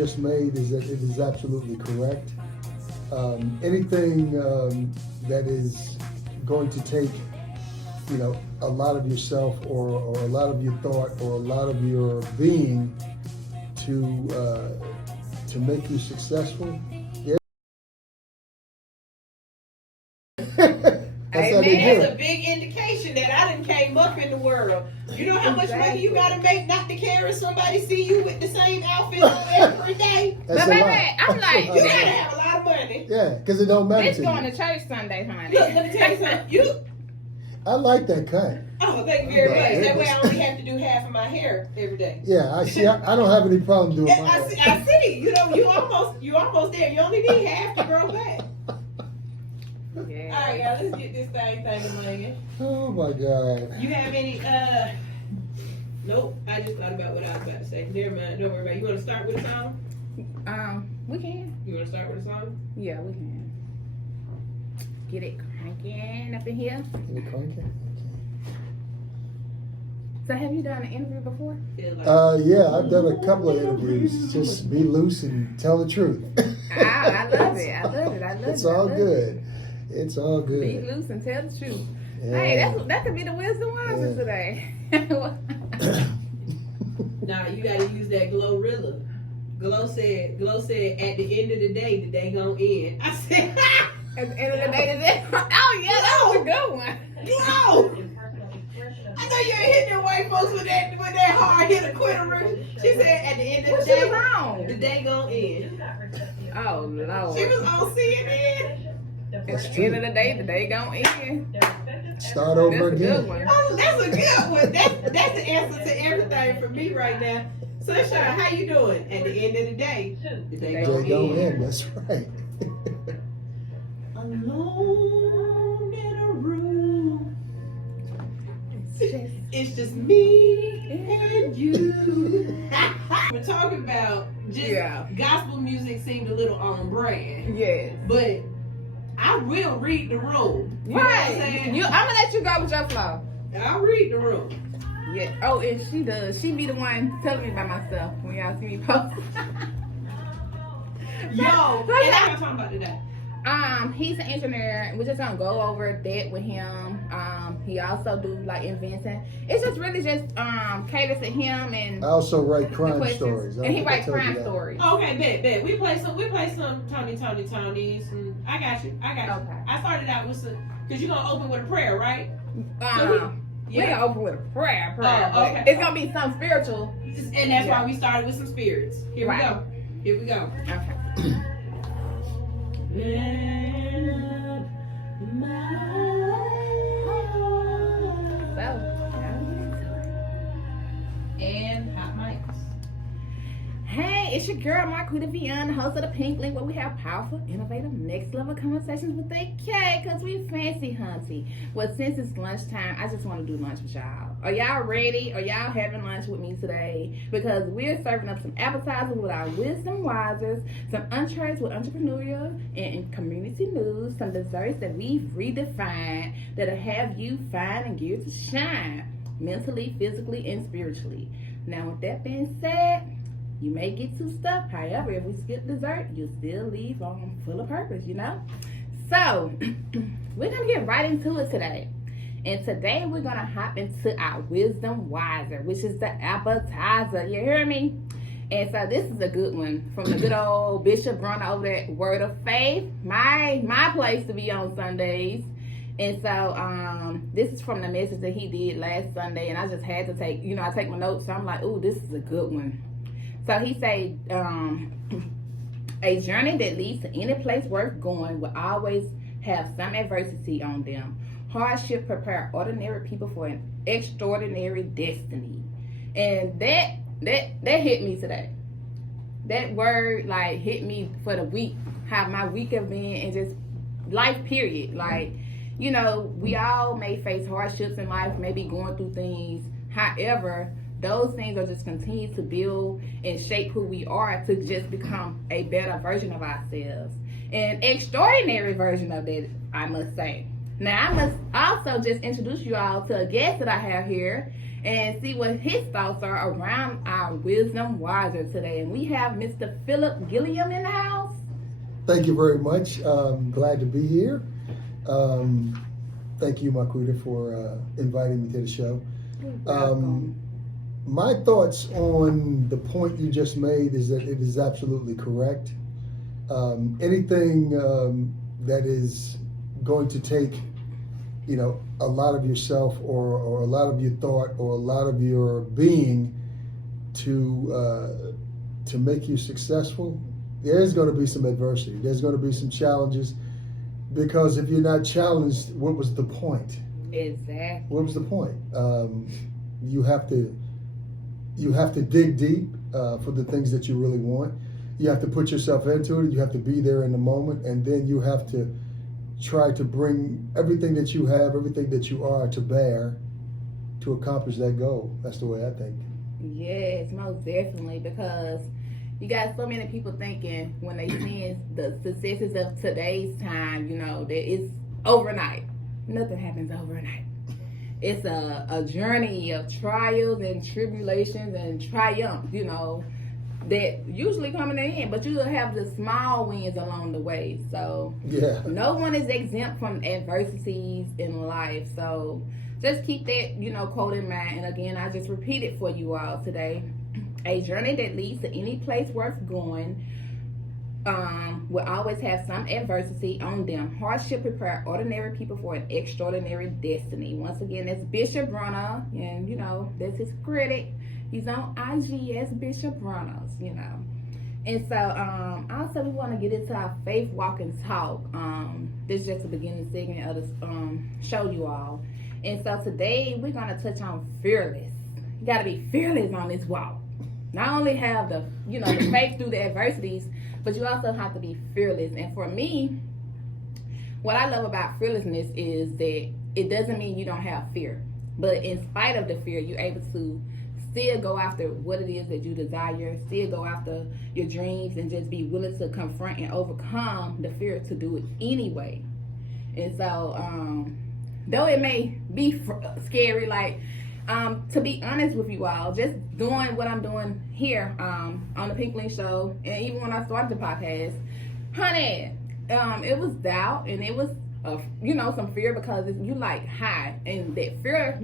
just made is that it is absolutely correct. Anything that is going to take, you know, a lot of yourself or a lot of your thought or a lot of your being to make you successful. Yeah. That's a big indication that I done came up in the world. You know how much money you gotta make not to carry somebody see you with the same outfit on every day? But baby, I'm like, you gotta have a lot of money. Yeah, because it don't matter It's to going you. to church Sunday, honey. Look, let me tell you something. I like that cut. Oh, thank you very much. That way I only have to do half of my hair every day. Yeah, I see. I don't have any problem doing my hair. I see. You know, you almost there. You only need half to grow back. Yeah. All right, y'all. Let's get this thing moving. Oh my God. You have any? Nope. I just thought about what I was about to say. Never mind. Don't worry about it. You want to start with a song? We can. You want to start with a song? Yeah, we can. Get it cranking up in here. Can you crank it? So have you done an interview before? Yeah, I've done a couple of interviews. Just be loose and tell the truth. I love it. I love it. I love it. It's all good. It's all good. Be loose and tell the truth. Yeah. Hey, that could be the wisdom wiser today. Nah, you gotta use that Glorilla. Glow said, at the end of the day gonna end. I said, at the end of the day, oh yeah, that was a good one. Glow! I know you ain't hitting them white folks with that hard hitter quitter. She said, at the end of the day, wrong? The day gonna end. Oh Lord. She was on CNN. At the end of the day gonna end. Start over again. Oh, that's a good one. That's the answer to everything for me right now. Sunshine, how you doing? At the end of the day, the day gonna end. That's right. Alone in a room. It's just me and you. We're talking about just gospel music seemed a little on brand. Yes. But I will read the room. You right. know what I'm saying? I'm gonna let you go with your flow. I'll read the room. Yeah. Oh, and she does. She be the one telling me about myself when y'all see me post. Yo, and I'm talking about today. He's an engineer. We're just gonna go over that with him. He also do like inventing. It's just really just caters to him, and I also write crime stories. And he writes crime stories. Okay, bet. We play some Tony's. And I got you. Okay. I started out with some, cause you're gonna open with a prayer, right? We're gonna open with a prayer. Okay. It's gonna be some spiritual. And that's why we started with some spirits. Here we go. Okay. And hot mics. Hey, it's your girl Marquita Vian, the host of the Pink Link, where we have powerful, innovative, next level conversations with a K, because we fancy hunty. Well, since it's lunchtime, I just want to do lunch with y'all. Are y'all ready? Are y'all having lunch with me today? Because we're serving up some appetizers with our wisdom wisers, some entrees with entrepreneurial and community news, some desserts that we've redefined that'll have you fine and geared to shine, mentally, physically, and spiritually. Now, with that being said, you may get too stuffed. However, if we skip dessert, you'll still leave full of purpose, you know? So, we're going to get right into it today. And today, we're going to hop into our Wisdom Wiser, which is the appetizer. You hear me? And so, this is a good one from the good old Bishop Brunner over at Word of Faith. My place to be on Sundays. And so, this is from the message that he did last Sunday. And I just had to take, I take my notes. So, I'm like, ooh, this is a good one. So he said, a journey that leads to any place worth going will always have some adversity on them. Hardship prepare ordinary people for an extraordinary destiny. And that hit me today. That word hit me for the week, how my week have been, and just life period. We all may face hardships in life, maybe going through things. However, those things are just continue to build and shape who we are to just become a better version of ourselves. An extraordinary version of that, I must say. Now, I must also just introduce you all to a guest that I have here and see what his thoughts are around our Wisdom Wiser today. And we have Mr. Phillip Gilliam in the house. Thank you very much. Glad to be here. Thank you, Marquita, for inviting me to the show. My thoughts on the point you just made is that it is absolutely correct. Anything that is going to take, a lot of yourself or a lot of your thought or a lot of your being to make you successful, there's going to be some adversity. There's going to be some challenges, because if you're not challenged, what was the point? Exactly. What was the point? You have to dig deep for the things that you really want. You have to put yourself into it. You have to be there in the moment, and then you have to try to bring everything that you have, everything that you are to bear to accomplish that goal. That's the way I think. Yes, most definitely, because you got so many people thinking when they see the successes of today's time, that it's overnight. Nothing happens overnight. It's a journey of trials and tribulations and triumphs, that usually come in the end, but you'll have the small wins along the way. So yeah, no one is exempt from adversities in life. So just keep that, quote in mind. And again, I just repeat it for you all today. A journey that leads to any place worth going will always have some adversity on them. Hardship prepare ordinary people for an extraordinary destiny. Once again, that's Bishop Brunner, and that's his critic. He's on IG as Bishop Runners, And so also we want to get into our faith walk and talk. This is just the beginning segment of this show, you all. And so today we're going to touch on fearless. You got to be fearless on this walk. Not only have the faith through the adversities, but you also have to be fearless. And for me, what I love about fearlessness is that it doesn't mean you don't have fear. But in spite of the fear, you're able to still go after what it is that you desire, still go after your dreams, and just be willing to confront and overcome the fear to do it anyway. And so, though it may be scary, to be honest with you all, just doing what I'm doing here on the Pink Link Show, and even when I started the podcast, honey, it was doubt, and it was some fear, because you high, and that fear,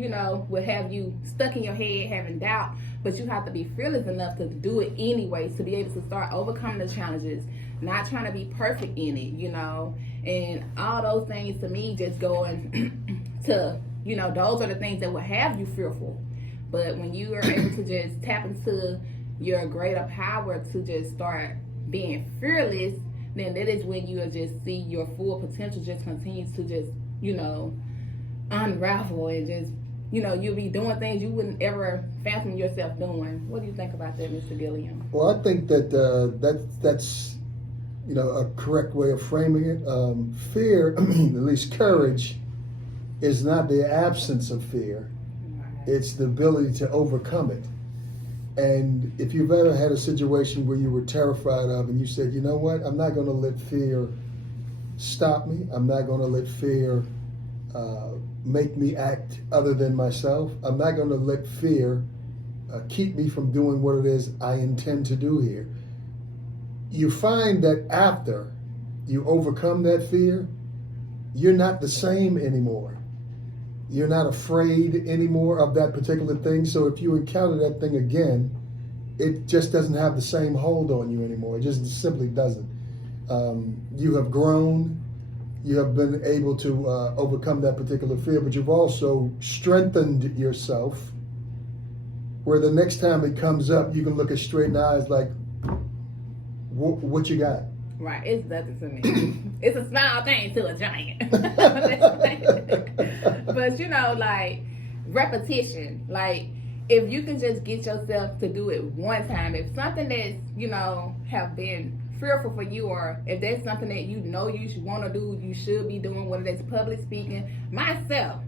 will have you stuck in your head having doubt, but you have to be fearless enough to do it anyways, to be able to start overcoming the challenges, not trying to be perfect in it, and all those things to me just going to, those are the things that will have you fearful. But when you are able to just tap into your greater power to just start being fearless, then that is when you will just see your full potential just continues to just, unravel, and just, you'll be doing things you wouldn't ever fathom yourself doing. What do you think about that, Mr. Gilliam? Well, I think that that's a correct way of framing it. Fear, at least courage, is not the absence of fear. It's the ability to overcome it. And if you've ever had a situation where you were terrified of, and you said, you know what, I'm not going to let fear stop me. I'm not going to let fear make me act other than myself. I'm not going to let fear keep me from doing what it is I intend to do here. You find that after you overcome that fear, you're not the same anymore. You're not afraid anymore of that particular thing. So if you encounter that thing again, it just doesn't have the same hold on you anymore. It just simply doesn't. You have grown. You have been able to overcome that particular fear, but you've also strengthened yourself, where the next time it comes up, you can look at straight in the eyes like, what you got? Right, it's nothing to me. It's a small thing to a giant. But repetition. If you can just get yourself to do it one time, if something that's, have been fearful for you, or if there's something that you want to do, you should be doing, whether that's public speaking. Myself,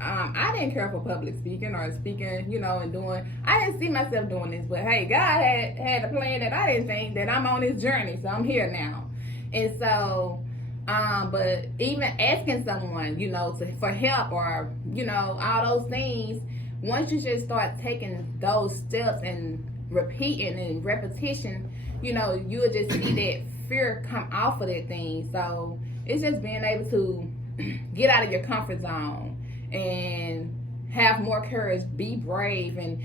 I didn't care for public speaking or speaking, and doing. I didn't see myself doing this, but hey, God had a plan that I didn't think, that I'm on this journey, so I'm here now. And so But even asking someone, you know, for help or, you know, all those things, once you just start taking those steps and repeating and repetition, you know, you'll just see that fear come off of that thing. So it's just being able to get out of your comfort zone and have more courage, be brave, and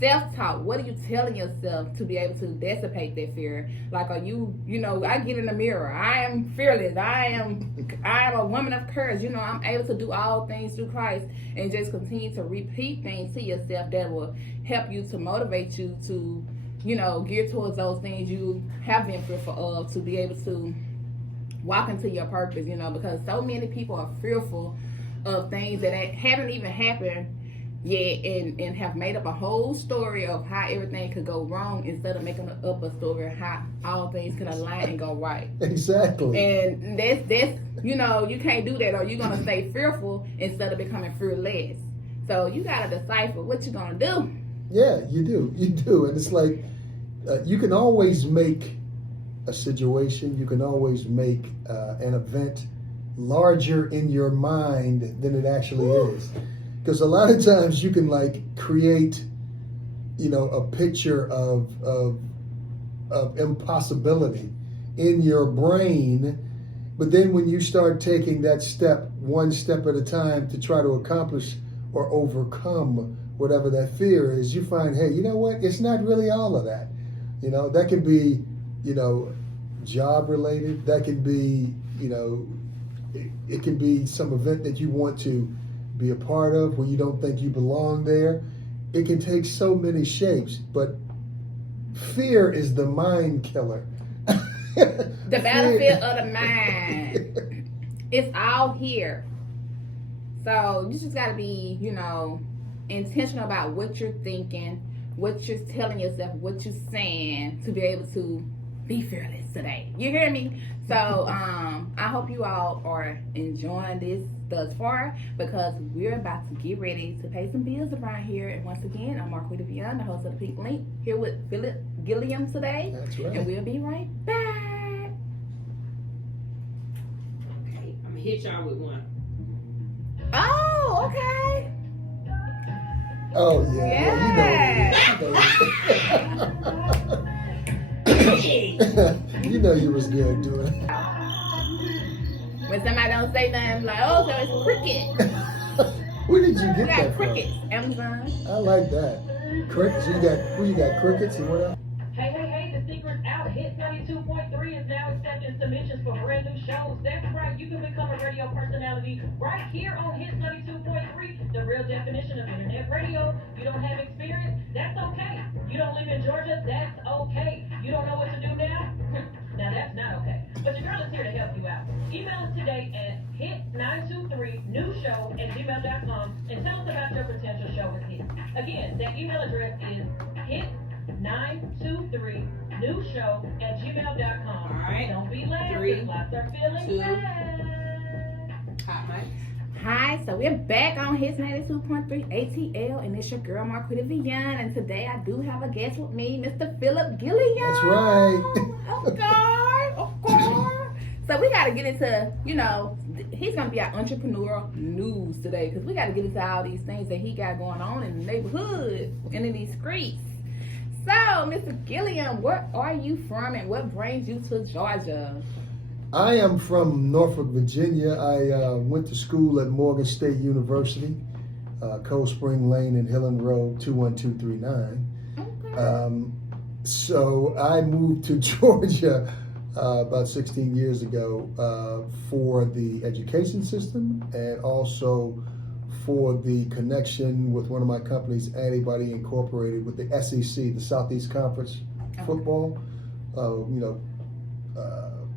self-talk. What are you telling yourself to be able to dissipate that fear? Like, are you know, I get in the mirror, I am fearless, I am a woman of courage, you know, I'm able to do all things through Christ, and just continue to repeat things to yourself that will help you to motivate you to, you know, gear towards those things you have been fearful of, to be able to walk into your purpose, you know, because so many people are fearful of things that haven't even happened yet, and have made up a whole story of how everything could go wrong instead of making up a story of how all things can align and go right. Exactly. And that's you know, you can't do that, or you're gonna stay fearful instead of becoming fearless. So you gotta decipher what you're gonna do. Yeah, you do, and it's like you can always make a situation, you can always make an event larger in your mind than it actually is. Because a lot of times you can like create, you know, a picture of impossibility in your brain, but then when you start taking that step, one step at a time, to try to accomplish or overcome whatever that fear is, you find, hey, you know what? It's not really all of that. You know, that can be, you know, job related. That can be, you know, it can be some event that you want to be a part of where you don't think you belong there. It can take so many shapes, but fear is the mind killer. The battlefield of the mind. It's all here. So you just got to be, you know, intentional about what you're thinking, what you're telling yourself, what you're saying, to be able to be fearless today. You hear me? So I hope you all are enjoying this thus far, because we're about to get ready to pay some bills around here. And once again, I'm Marquita Beyond, the host of the Pink Link, here with Phillip Gilliam today. That's right. And we'll be right back. Okay, I'm gonna hit y'all with one. Oh, okay. Oh yeah. You know you was good doing it. When somebody don't say nothing, I'm like, oh, so it's cricket. Where did you We get got that crickets, from? Amazon. I like that. Crickets. You got crickets and what else? Hey, the secret's out. Hit 92.3 is now accepting submissions for brand new shows. That's right, you can become a radio personality right here on Hit 92.3, the real definition of internet radio. You don't have experience? That's okay. You don't live in Georgia? That's okay. You don't know what to do now? Now that's not okay. But your girl is here to help you out. Email us today at hit923newshow@gmail.com and tell us about your potential show with Hit. Again, that email address is hit923newshow@gmail.com. All right. Don't be late. 3, Lots are feeling 2. bad. Hot mic. Hi, so we're back on Hits 92.3 ATL, and it's your girl Marquita Beyond, and today I do have a guest with me, Mr. Phillip Gilliam. That's right. Of course. So we got to get into, you know, he's going to be our entrepreneurial news today, because we got to get into all these things that he got going on in the neighborhood and in these streets. So, Mr. Gilliam, where are you from, and what brings you to Georgia? I am from Norfolk, Virginia. I went to school at Morgan State University, Cold Spring Lane and Hillen Road, 21239. Okay. So I moved to Georgia about 16 years ago for the education system, and also for the connection with one of my companies, Antibody Incorporated, with the SEC, the Southeast Conference football.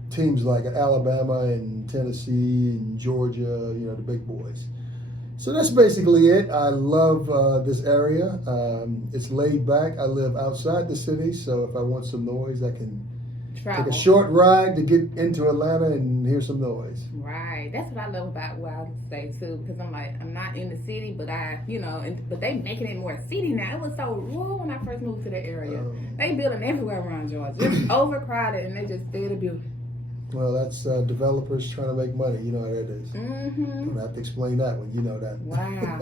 Teams like Alabama and Tennessee and Georgia, you know, the big boys. So that's basically it. I love this area. It's laid back. I live outside the city, so if I want some noise, I can Travel. take a short ride to get into Atlanta and hear some noise. Right. That's what I love about where I stay too, because I'm like, I'm not in the city, but but they making it more city now. It was so rural when I first moved to the area. They building everywhere around Georgia. It's overcrowded, and they just stay the beauty. Well, that's developers trying to make money. You know how that is. Mm-hmm. I don't have to explain that one. You know that. Wow.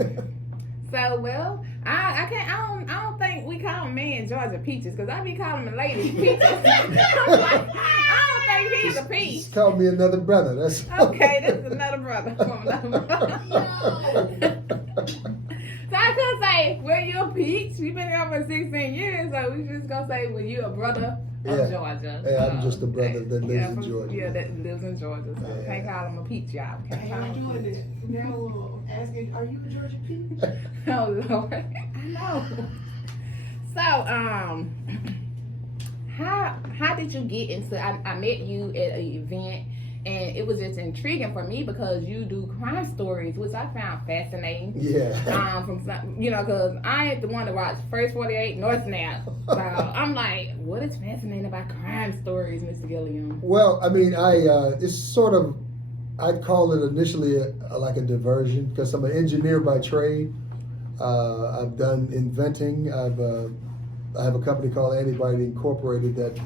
So, well, I don't think we call men Georgia peaches because I be calling the ladies peaches. I'm like, I don't think he's a peach. Just call me another brother. That's Okay, this is another brother. From another brother. So I could say, well, you a peach? We've been here for 16 years, so we just gonna say, well, you a brother of Georgia. Yeah, I'm just a brother that lives in Georgia. Yeah, that lives in Georgia. So Yeah. can't call him a peach, y'all. Can't call I'm him a doing peach. it. Now asking, are you a Georgia peach? Oh Lord, I know. So, how did you get into? I met you at an event, and it was just intriguing for me because you do crime stories, which I found fascinating. Yeah. From some, because I ain't the one that watched First 48 North Snap. So I'm like, what is fascinating about crime stories, Mr. Gilliam? Well, I mean, it's sort of, I'd call it initially like a diversion because I'm an engineer by trade. I've done inventing. I have a company called Antibody Incorporated that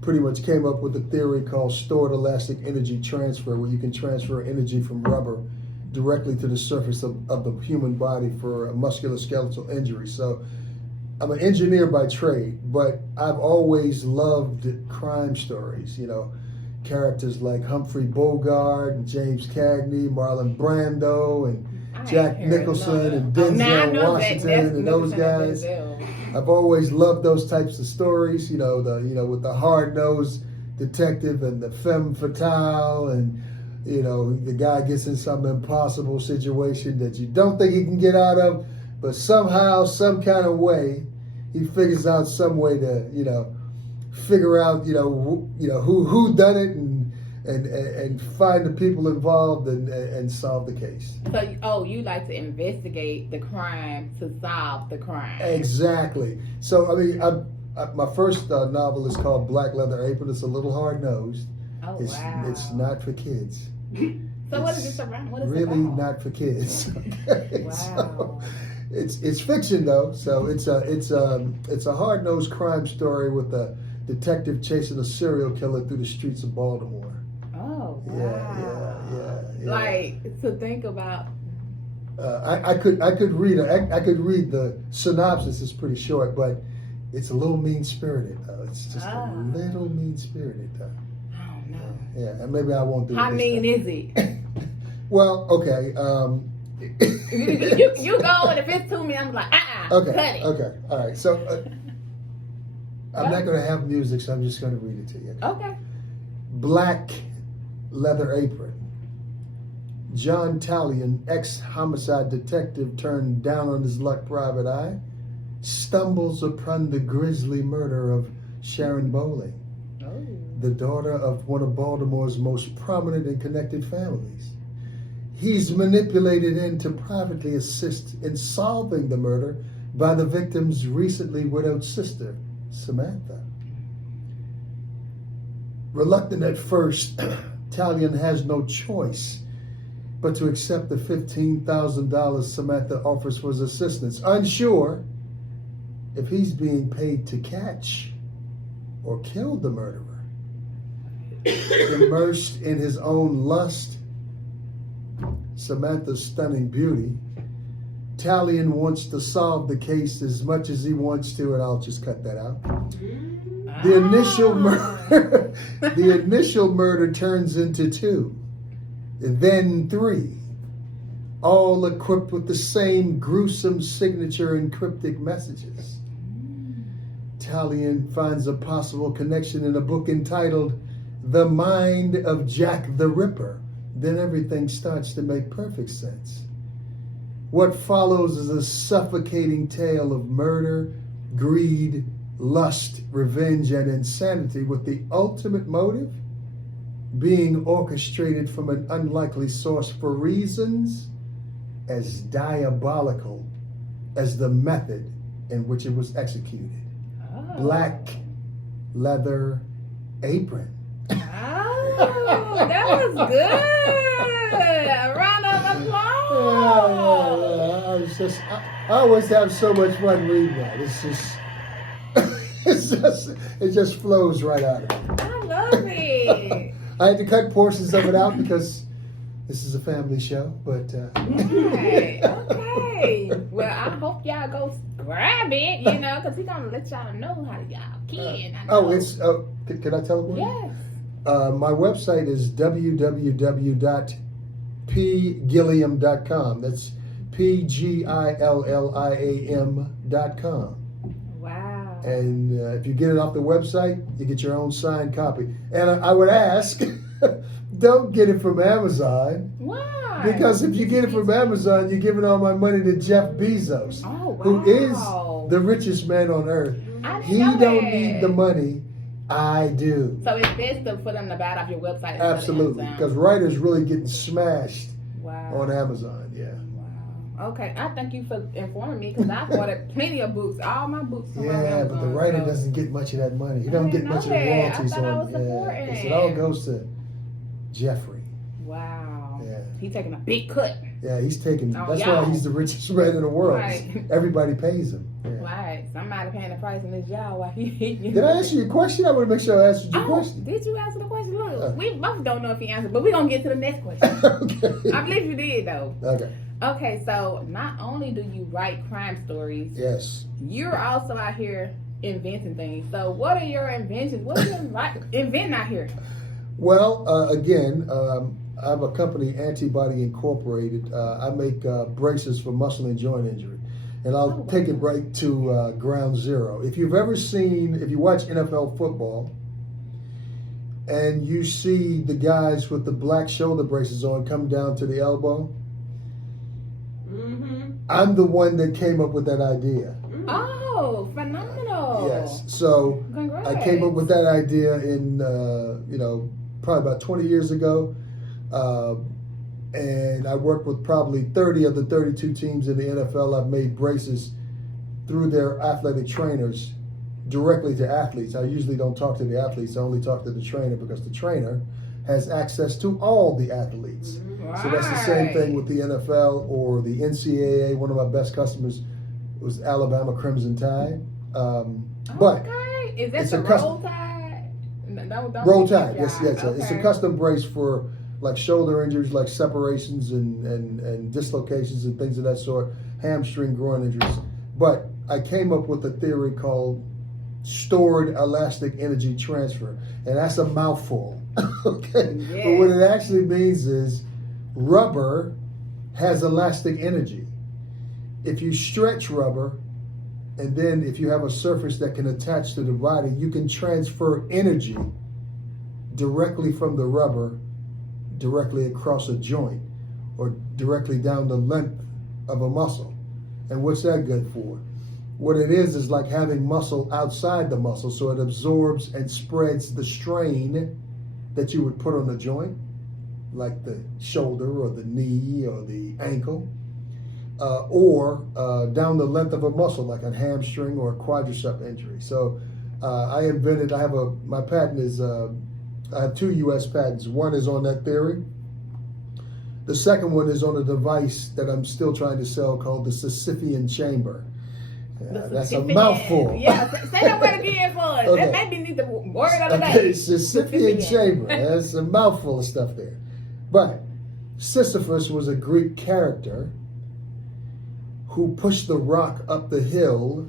pretty much came up with a theory called stored elastic energy transfer, where you can transfer energy from rubber directly to the surface of the human body for a musculoskeletal injury. So I'm an engineer by trade, but I've always loved crime stories, characters like Humphrey Bogart and James Cagney, Marlon Brando, and Jack Nicholson and Denzel Washington and those guys. I've always loved those types of stories, with the hard-nosed detective and the femme fatale, and the guy gets in some impossible situation that you don't think he can get out of, but somehow, some kind of way, he figures out some way to, figure out, who done it and find the people involved and solve the case. So, you like to investigate the crime to solve the crime. Exactly. So, I mean, my first novel is called Black Leather Apron. It's a little hard-nosed. Oh, wow. It's not for kids. So what is it around? What is really it about? not for kids. Okay? Wow. So, it's fiction though. So it's a hard-nosed crime story with a detective chasing a serial killer through the streets of Baltimore. Oh, wow. Yeah. Like, to think about. I could read the synopsis. It's pretty short, but it's a little mean-spirited though. It's just a little mean-spirited though. Oh no. Yeah, and maybe I won't do it. How mean is it? Well, okay. you go, and if it's to me, I'm like, okay, cut it. okay, all right. So I'm not going to have music, so I'm just going to read it to you. Okay. Black Leather Apron. John Talion, ex-homicide detective turned down on his luck private eye, stumbles upon the grisly murder of Sharon Bowling, the daughter of one of Baltimore's most prominent and connected families. He's manipulated in to privately assist in solving the murder by the victim's recently widowed sister, Samantha. Reluctant at first, Talion has no choice but to accept the $15,000 Samantha offers for his assistance, unsure if he's being paid to catch or kill the murderer. Immersed in his own lust, Samantha's stunning beauty, Talion wants to solve the case as much as he wants to, and I'll just cut that out. The initial murder turns into 2, then 3, all equipped with the same gruesome signature and cryptic messages. Talion finds a possible connection in a book entitled The Mind of Jack the Ripper. Then everything starts to make perfect sense. What follows is a suffocating tale of murder, greed, lust, revenge, and insanity, with the ultimate motive being orchestrated from an unlikely source for reasons as diabolical as the method in which it was executed. Black Leather Apron. Oh, that was good. A round of applause. I always have so much fun reading that. It just flows right out of me. I love it. it. I had to cut portions of it out because this is a family show, but Right. Okay. Well, I hope y'all go grab it, because we're going to let y'all know how y'all can. Can I tell it? Yes. My website is www.pgilliam.com. That's PGILLIAM.com. Wow. And if you get it off the website, you get your own signed copy. And I would ask, don't get it from Amazon. Why? Because if you get it from Amazon, you're giving all my money to Jeff Bezos, who is the richest man on earth. He don't need the money. I do. So it's best for them to buy it off your website. Absolutely. Because writers really getting smashed Wow. on Amazon. Yeah. Wow. Okay. I thank you for informing me because I've ordered plenty of books. All my books from Amazon. But the writer doesn't get much of that money. He don't get much of the royalties on it. Yeah. It all goes to Jeffrey. Wow. Yeah. He's taking a big cut. Yeah, he's taking. That's y'all. why he's the richest man in the world. Right. Everybody pays him. Yeah. Right. Somebody paying the price in this y'all while he. Did I answer your question? I want to make sure I answered your question. Did you answer the question? Look, we both don't know if he answered, but we're gonna get to the next question. Okay. I believe you did though. Okay. Okay, so not only do you write crime stories, Yes. you're also out here inventing things. So what are your inventions? What are you inventing out here? Well, again, I have a company, Antibody Incorporated. I make braces for muscle and joint injury. And I'll take it right to ground zero. If you watch NFL football, and you see the guys with the black shoulder braces on come down to the elbow, I'm the one that came up with that idea. Oh, phenomenal. Yes. So Congrats. I came up with that idea in, probably about 20 years ago. And I worked with probably 30 of the 32 teams in the NFL. I've made braces through their athletic trainers directly to athletes. I usually don't talk to the athletes. I only talk to the trainer because the trainer has access to all the athletes. Right. So that's the same thing with the NFL or the NCAA. One of my best customers was Alabama Crimson Tide. But is that it's the a custom Roll Tide? Roll Tide, yes. Okay. It's a custom brace for like shoulder injuries, like separations and dislocations and things of that sort, hamstring, groin injuries. But I came up with a theory called stored elastic energy transfer, and that's a mouthful. Okay, Yeah. But what it actually means is rubber has elastic energy. If you stretch rubber, and then if you have a surface that can attach to the body, you can transfer energy directly from the rubber directly across a joint or directly down the length of a muscle. And what's that good for? What it is like having muscle outside the muscle, so it absorbs and spreads the strain that you would put on the joint, like the shoulder or the knee or the ankle, or down the length of a muscle, like a hamstring or a quadricep injury. So I have my patent is, I have 2 U.S. patents. One is on that theory. The second one is on a device that I'm still trying to sell called the Sisyphean chamber. That's a mouthful. Yeah, say that word again for us. Okay. That made me need the word of the day. Okay, Sisyphean chamber. That's a mouthful of stuff there. But Sisyphus was a Greek character who pushed the rock up the hill,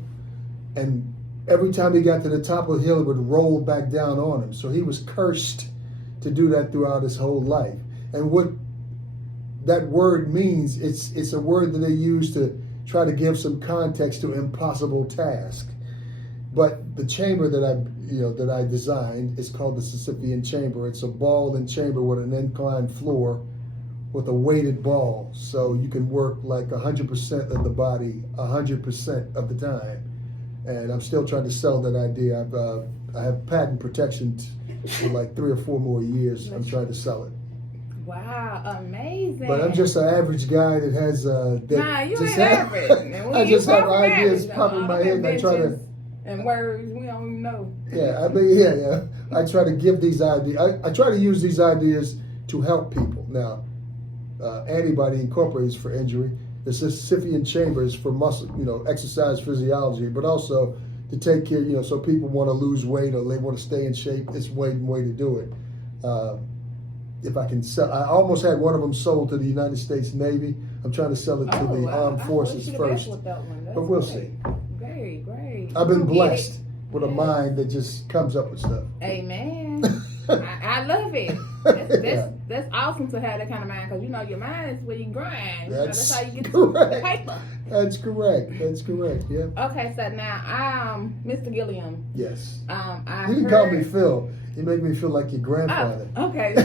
and every time he got to the top of the hill, it would roll back down on him. So he was cursed to do that throughout his whole life. And what that word means, it's a word that they use to try to give some context to impossible task. But the chamber that I designed is called the Sisyphean chamber. It's a ball and chamber with an inclined floor with a weighted ball. So you can work like 100% of the body 100% of the time. And I'm still trying to sell that idea. I have patent protection for like 3 or 4 more years. I'm trying to sell it. Wow, amazing. But I'm just an average guy that has you ain't average. I just have ideas pop in my head and I try to. And words we don't even know. Yeah, I try to give these ideas. I try to use these ideas to help people. Now, Antibody Incorporated is for injury. The Sisyphean chamber is for muscle, exercise physiology, but also to take care, so people want to lose weight or they want to stay in shape. It's one way to do it. if I can sell, I almost had one of them sold to the United States Navy. I'm trying to sell it to the armed forces first, but we'll see. Great, great. I've been You'll get blessed it. with a mind that just comes up with stuff. Amen. I love it. That's awesome to have that kind of mind, because you know your mind is where you grind. That's how you get to the paper. That's correct. That's correct. Yeah. Okay, so now, Mr. Gilliam. Yes. I You can call me Phil. You make me feel like your grandfather. Okay.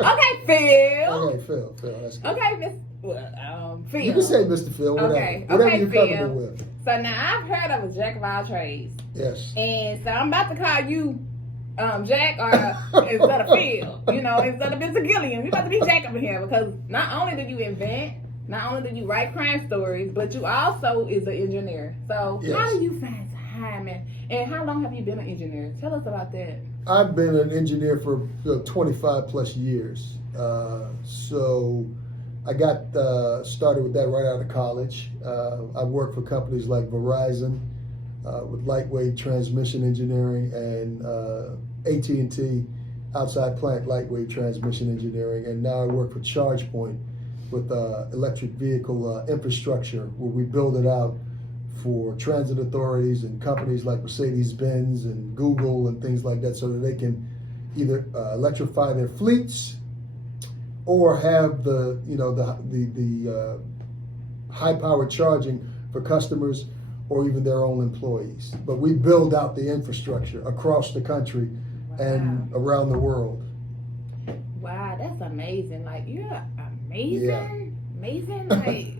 Okay, Phil. Okay, Phil. That's good. Okay, Miss. Phil. You can say Mr. Phil. Whatever. Okay. Whatever Okay, you're Phil. comfortable with. So now I've heard of a jack of all trades. Yes. And so I'm about to call you Jack or instead of Phil. You know, instead of Mr. Gilliam. You about to be Jack up in here, because not only did you invent, not only did you write crime stories, but you also is an engineer. So Yes. how do you find time, and how long have you been an engineer? Tell us about that. I've been an engineer for 25 plus years. So I got started with that right out of college. I worked for companies like Verizon with lightweight transmission engineering, and AT&T outside plant lightweight transmission engineering. And now I work for ChargePoint with electric vehicle infrastructure, where we build it out for transit authorities and companies like Mercedes-Benz and Google and things like that, so that they can either electrify their fleets or have the high-powered charging for customers or even their own employees. But we build out the infrastructure across the country and around the world. Wow, that's amazing. Like, you're amazing. Yeah. Amazing, like,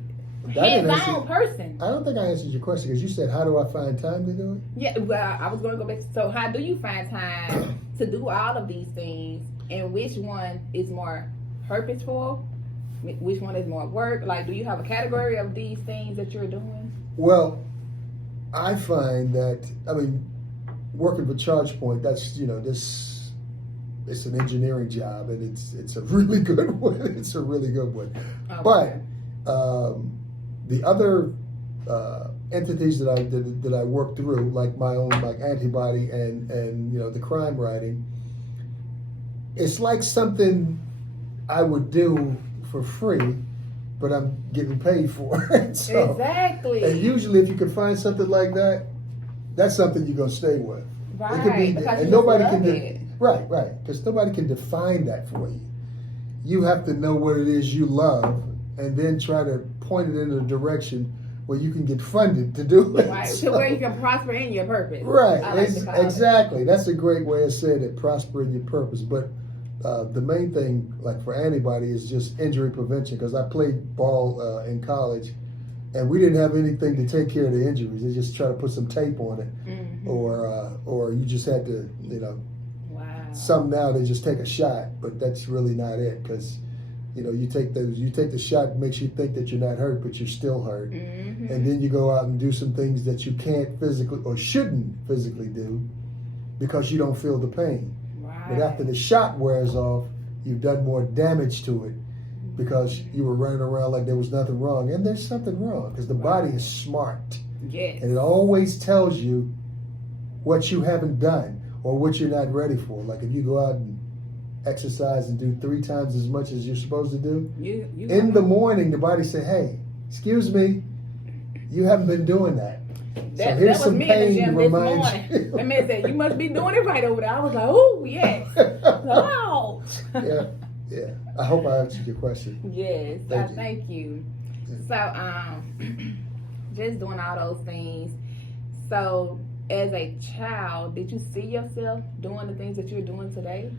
That didn't hands-on answer- person. I don't think I answered your question, because you said, how do I find time to do it? Yeah, well, I was going to go back. So how do you find time to do all of these things, and which one is more purposeful? Which one is more work? Like, do you have a category of these things that you're doing? Well, I find that, working for ChargePoint, that's, it's an engineering job, and it's a really good one. It's a really good one. Okay. But the other entities that I work through, like my own, like Antibody and the crime writing, it's like something I would do for free, but I'm getting paid for it. So, exactly. and usually, if you can find something like that, that's something you're gonna stay with. Right. It could be, Because and you nobody just can. love it. Right. Because nobody can define that for you. You have to know what it is you love, and then try to point it in a direction where you can get funded to do it. Right. So- To where you can prosper in your purpose. Right. I like to call it. Exactly. That's a great way of saying it. Prosper in your purpose, but. The main thing, like for Antibody, is just injury prevention, because I played ball in college, and we didn't have anything to take care of the injuries. They just try to put some tape on it, Mhm. or you just had to, Wow. some now they just take a shot, but that's really not it, because you take the shot, makes you think that you're not hurt, but you're still hurt, Mhm. and then you go out and do some things that you can't physically or shouldn't physically do because you don't feel the pain. But after the shot wears off, you've done more damage to it because you were running around like there was nothing wrong. And there's something wrong, because the body is smart. Yes. And it always tells you what you haven't done or what you're not ready for. Like if you go out and exercise and do 3 times as much as you're supposed to do, You in the morning, the body say, hey, excuse me, you haven't been doing that. That, here's that was some me in the pain gym to this remind morning. you. That man said, you must be doing it right over there. I was like, oh, yes. Ouch. Yeah. I hope I answered your question. Yes, Thank you. thank you. So, just doing all those things. So, as a child, did you see yourself doing the things that you're doing today?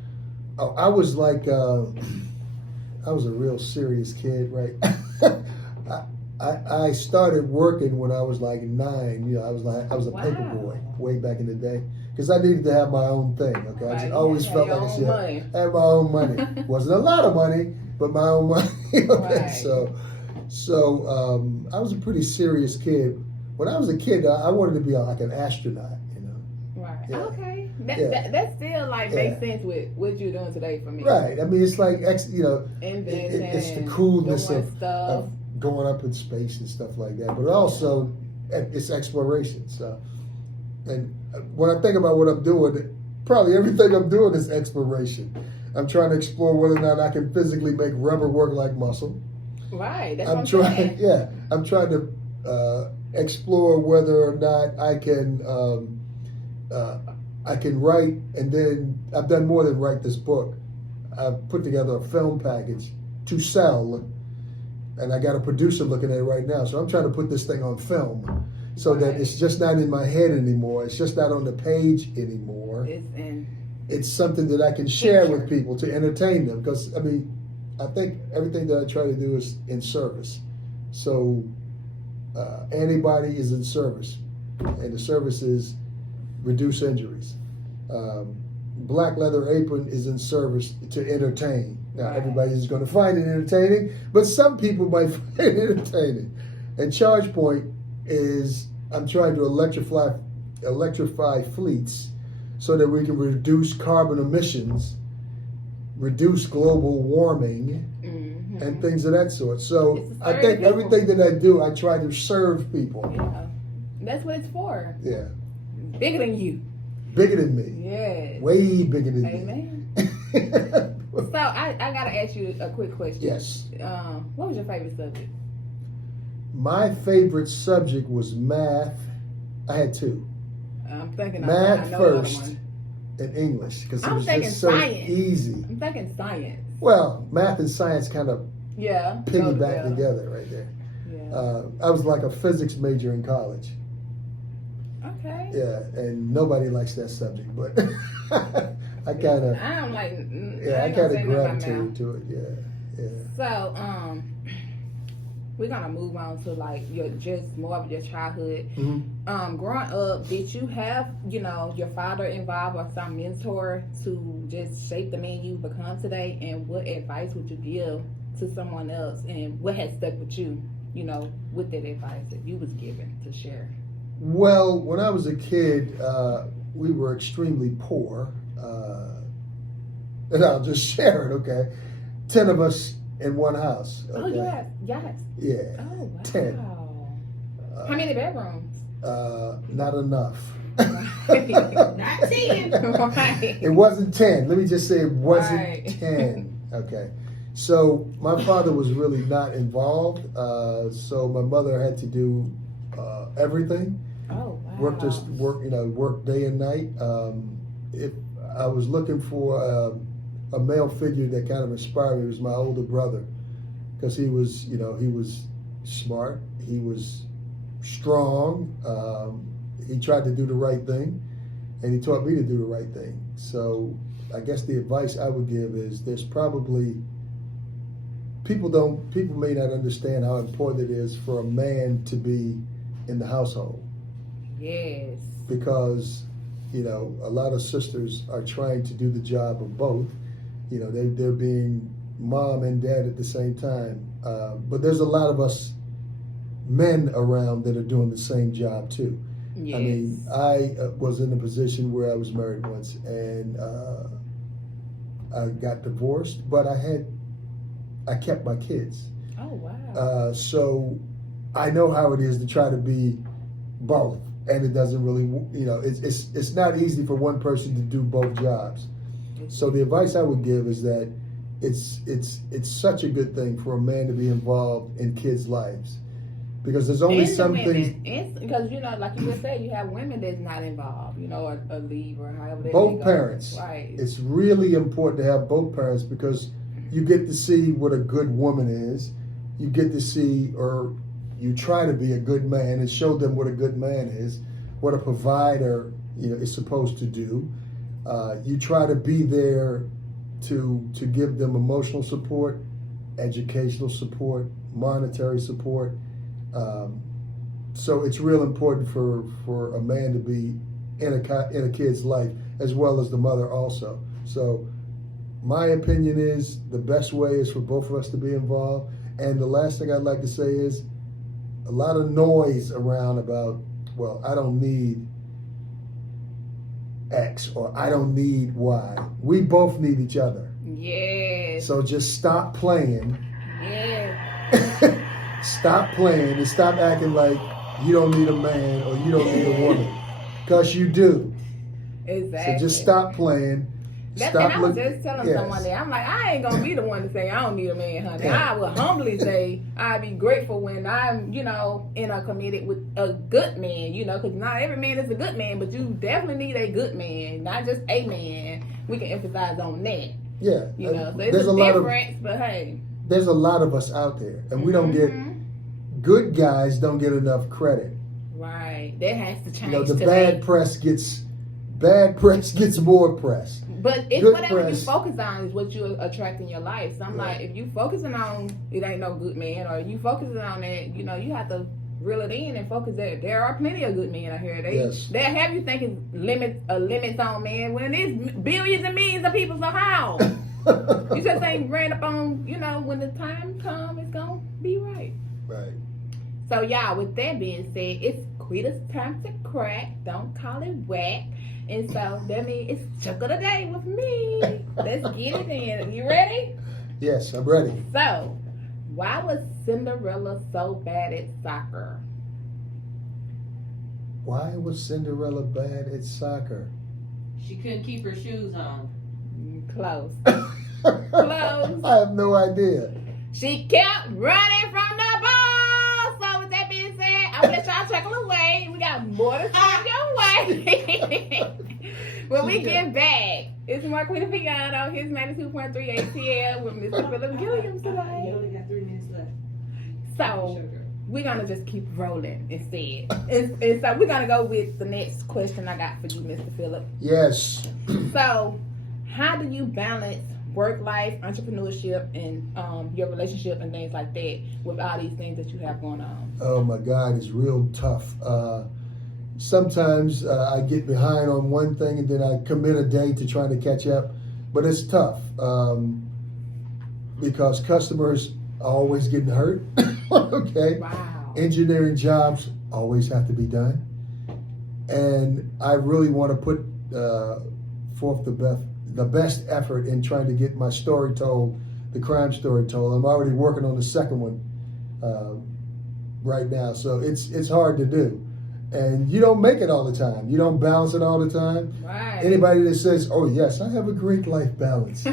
Oh, I was like, I was a real serious kid, right? I started working when I was like 9. I was a paper boy way back in the day, because I needed to have my own thing. Okay, I just always felt like I had my own money. Wasn't a lot of money, but my own money. Okay, Right. so I was a pretty serious kid. When I was a kid, I wanted to be like an astronaut. Right. Yeah. Okay. Yeah. That still makes sense with what you're doing today for me. Right. I mean, it's like Inventing, it's the coolness doing stuff. of going up in space and stuff like that, but also it's exploration. So, and when I think about what I'm doing, Probably everything I'm doing is exploration. I'm trying to explore whether or not I can physically make rubber work like muscle. Right. That's I'm what I'm trying, saying. yeah. I'm trying to explore whether or not I can write, and then I've done more than write this book. I've put together a film package to sell, and I got a producer looking at it right now. So I'm trying to put this thing on film, so that it's just not in my head anymore. It's just not on the page anymore. It's something that I can share with people to entertain them. Because, I mean, I think everything that I try to do is in service. So antibody is in service, and the service is reduce injuries. Black Leather Apron is in service to entertain. Now, everybody's going to find it entertaining, but some people might find it entertaining. And Charge Point is, I'm trying to electrify fleets so that we can reduce carbon emissions, reduce global warming, and things of that sort. So I think everything that I do, I try to serve people. Yeah. That's what it's for. Yeah. Bigger than you. Bigger than me. Yes. Way bigger than Amen. me. So I gotta ask you a quick question. Yes. What was your favorite subject? My favorite subject was math. I had two. I'm thinking Math I know first one. and English, because it I'm was thinking just so science. easy. I'm thinking science. Well, math and science kind of Yeah. piggyback together right there. Yeah. I was like a physics major in college. Okay. Yeah, and nobody likes that subject, but I kind of, I don't like. yeah, I kind of gravitated to it. Yeah, yeah. So, we're gonna move on to like just more of your childhood. Mm-hmm. Growing up, did you have your father involved or some mentor to just shape the man you become today? And what advice would you give to someone else? And what has stuck with you? With that advice that you was given to share. Well, when I was a kid, we were extremely poor. And I'll just share it, okay? 10 of us in one house. Okay? Oh, yes. Yeah. Oh, wow. 10. How many bedrooms? Not enough. Not 10. Right. It wasn't 10. Let me just say it wasn't Right. 10. Okay. So my father was really not involved. So my mother had to do everything. Oh, wow. Work day and night. If I was looking for a male figure that kind of inspired me, it was my older brother, because he was smart, he was strong, he tried to do the right thing, and he taught me to do the right thing. So I guess the advice I would give is there's probably people may not understand how important it is for a man to be in the household. Yes. Because, a lot of sisters are trying to do the job of both. They're being mom and dad at the same time. But there's a lot of us men around that are doing the same job too. Yes. I mean, I was in a position where I was married once, and I got divorced, but I kept my kids. Oh, wow. So I know how it is to try to be both, and it doesn't really, it's not easy for one person to do both jobs. So the advice I would give is that it's such a good thing for a man to be involved in kids' lives, because there's only some things. Because like you just said, you have women that's not involved, or leave or however. Both parents. Right. It's really important to have both parents, because you get to see what a good woman is. You get to see, or you try to be a good man and show them what a good man is, what a provider is supposed to do. You try to be there to give them emotional support, educational support, monetary support. So it's real important for a man to be in a kid's life, as well as the mother also. So my opinion is the best way is for both of us to be involved. And the last thing I'd like to say is a lot of noise around about, well, I don't need X or I don't need Y. We both need each other. Yes. So just stop playing. Yes. Stop playing and stop acting like you don't need a man or you don't need a woman. Because you do. Exactly. So just stop playing. That's Stop and I was looking. just telling Yes. someone that I'm like, I ain't gonna be the one to say I don't need a man, honey. Yeah. I will humbly say I'd be grateful when I'm, you know, committed with a good man, you know, because not every man is a good man, but you definitely need a good man, not just a man. We can emphasize on that, Yeah. you know. So it's There's a lot of difference, but hey, there's a lot of us out there, and we don't get good guys don't get enough credit. right. That has to change. You know, the today. bad press gets more press. But it's Good whatever press. you focus on is what you attract in your life. So I'm Right. like, if you focusing on it ain't no good man, or you focusing on that, you know, you have to reel it in and focus that there are plenty of good men out here. Yes. They have you thinking limits on man when there's billions and millions of people. So how? You just ain't ran up on, you know, when the time comes, it's gonna be right. Right. So y'all, with that being said, it's Quita's time to crack. Don't call it whack. And so that means it's Chuck of the Day with me. Let's get it in. You ready? Yes, I'm ready. So, why was Cinderella so bad at soccer? Why was Cinderella bad at soccer? She couldn't keep her shoes on. Close. Close. I have no idea. She kept running from the ball. So with that being said, I'm gonna let y'all chuckle away. We got more to come your way. When we get back, it's Marquita Piano, his 92.3 ATL with Mr. Phillip Gilliam You today. only got 3 minutes left. So we're gonna just keep rolling instead. And so we're gonna go with the next question I got for you, Mr. Phillip. Yes. So, how do you balance work life, entrepreneurship, and your relationship and things like that with all these things that you have going on? Oh my God, it's real tough. Sometimes I get behind on one thing and then I commit a day to trying to catch up, but it's tough because customers are always getting hurt. Okay. Wow. Engineering jobs always have to be done, and I really want to put forth the best effort in trying to get my story told, the crime story told. I'm already working on the second one right now, so it's hard to do, and you don't make it all the time. You don't balance it all the time. Right. Anybody that says, "Oh yes, I have a great life balance,"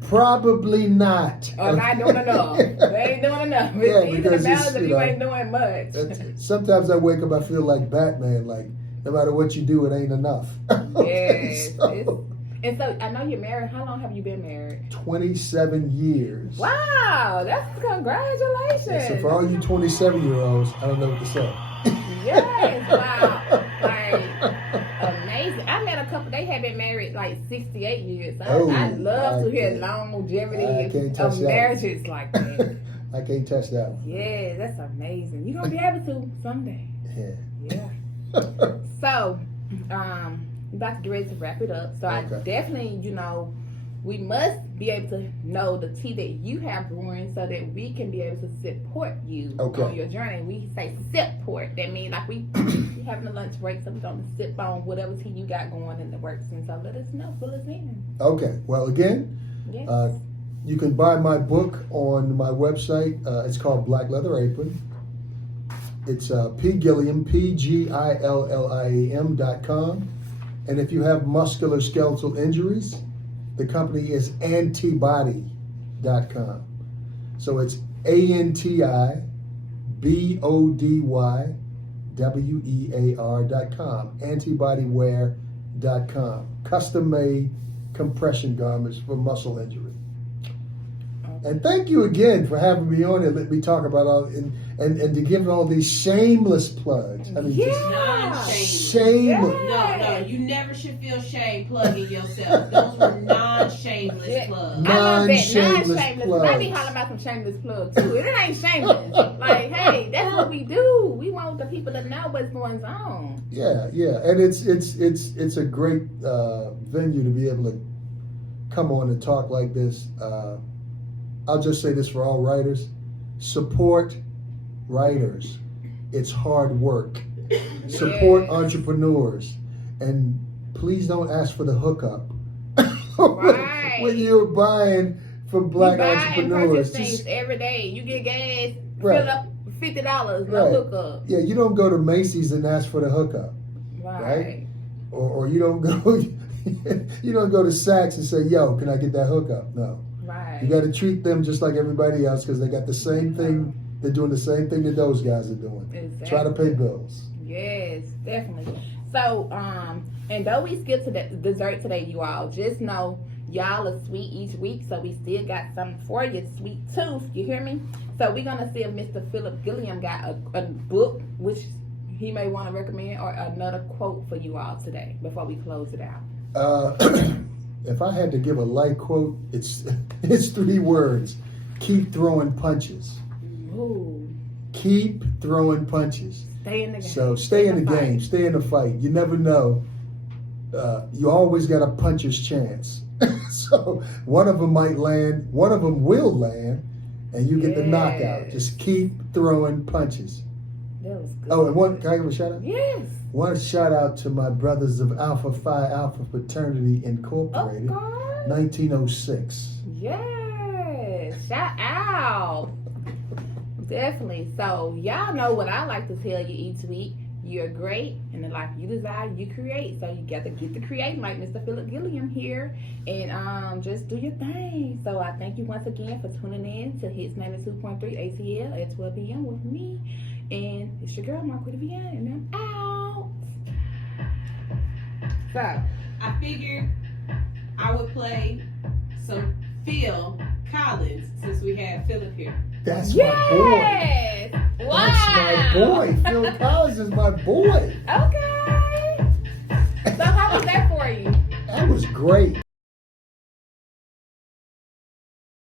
probably not. Or not doing enough. They ain't doing enough. It's Yeah, easy to because balance it's, if you you know, ain't doing much. Sometimes I wake up, I feel like Batman, like no matter what you do, it ain't enough. Yes. So, And so I know you're married. How long have you been married? 27 years. Wow, that's congratulations. Yeah, so for all you 27-year-olds, I don't know what to say. Yes, wow. Like, amazing. I met a couple, they had been married like 68 years. So Oh, I love to hear I longevity can't touch of that. marriages like that. I can't touch that one. Yeah, that's amazing. You're going to be able to someday. Yeah. Yeah. So, we're about to get ready to wrap it up. So I Okay. definitely, we must be able to know the tea that you have brewing so that we can be able to support you Okay. on your journey. We say support. That means like we having a lunch break, so we're going to sip on whatever tea you got going in the works. And so let us know, fill us in. Okay. Well, again, Yes. you can buy my book on my website. It's called Black Leather Apron. It's P. Gilliam, PGILLIAM.com. And if you have musculoskeletal injuries, the company is antibody.com. So it's ANTIBODYWEAR.com. Antibodywear.com. Custom made compression garments for muscle injury. And thank you again for having me on and let me talk about all and to give all these shameless plugs. I mean, Yeah. just Non-shameless. shameless. No, you never should feel shame plugging yourself. Those were non-shameless Yeah. plugs. I love that. Non-shameless Non-shameless. 'Cause I be plugs. hollering about some shameless plugs too. It ain't shameless. Like, hey, that's what we do. We want the people to know what's going on. Yeah, and it's a great venue to be able to come on and talk like this. I'll just say this for all writers: support writers. It's hard work. Support Yes. entrepreneurs, and please don't ask for the hookup Right. when you're buying from Black you buy and entrepreneurs. purchase things Just- every day. You get gas, Right. fill up $50, no Right. hookup. yeah, you don't go to Macy's and ask for the hookup. Right. or you don't go you don't go to Saks and say, yo, can I get that hookup? No. Right. You got to treat them just like everybody else because they got the same thing. They're doing the same thing that those guys are doing. Exactly. Try to pay bills. Yes, definitely. So, and though we skipped to the dessert today, you all, just know y'all are sweet each week, so we still got something for you, sweet tooth. You hear me? So we're gonna see if Mr. Phillip Gilliam got a book which he may want to recommend, or another quote for you all today before we close it out. If I had to give a light quote, it's 3 words: keep throwing punches. Ooh. Keep throwing punches. Stay in the game. So stay in the game. Stay in the fight. You never know. You always got a puncher's chance. So one of them might land, one of them will land, and you get the knockout. Just keep throwing punches. That was good. Oh, and can I give a shout out? Yes. One shout out to my brothers of Alpha Phi Alpha Fraternity Incorporated, Of course. 1906. Yes. Shout out. Definitely. So y'all know what I like to tell you each week. You're great, and the life you desire, you create. So you got to get to creating like Mr. Phillip Gilliam here, and just do your thing. So I thank you once again for tuning in to Hits 92.3 ACL at 12 p.m. with me, and it's your girl Marquita Vian, and I'm out. So I figured I would play some Phil Collins since we have Philip here. That's my boy. yes. Wow. That's my boy. Phil Collins is my boy. Okay. So how was that for you? That was great.